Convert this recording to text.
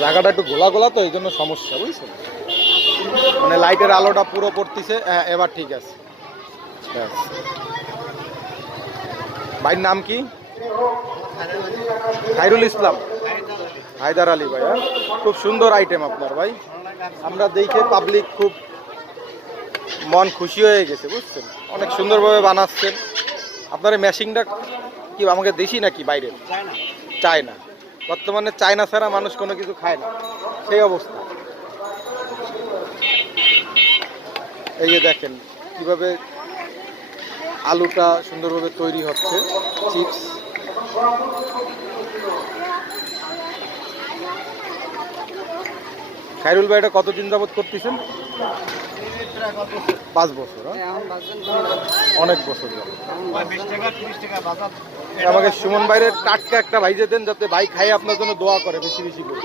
জায়গাটা একটু গোলা গোলা তো এই জন্য সমস্যা, বুঝছেন? মানে লাইটের আলোটা পুরো পড়তিছে। হ্যাঁ, এবার ঠিক আছে। ভাইয়ের নাম কি? খায়রুল ইসলাম, হায়দার আলী ভাই। খুব সুন্দর আইটেম আপনার ভাই, আমরা দেখে পাবলিক খুব মন খুশি হয়ে গেছে, বুঝছেন? অনেক সুন্দরভাবে বানাচ্ছেন। আপনার এই মেশিনটা কি আমাকে দেশি নাকি বাইরের? চায়না। বর্তমানে চায়না ছাড়া মানুষ কোনো কিছু খায় না, সেই অবস্থা। এই যে দেখেন কিভাবে আলুটা সুন্দরভাবে তৈরি হচ্ছে, চিপস। খায়রুল ভাই এটা কতদিন যাবত করতেছেন? 5 বছর। অনেক বছর যাবত। আমাকে সুমন ভাইয়ের টাটকা একটা ভাইজে দেন, যাতে ভাই খাই আপনার জন্য দোয়া করে বেশি বেশি করে।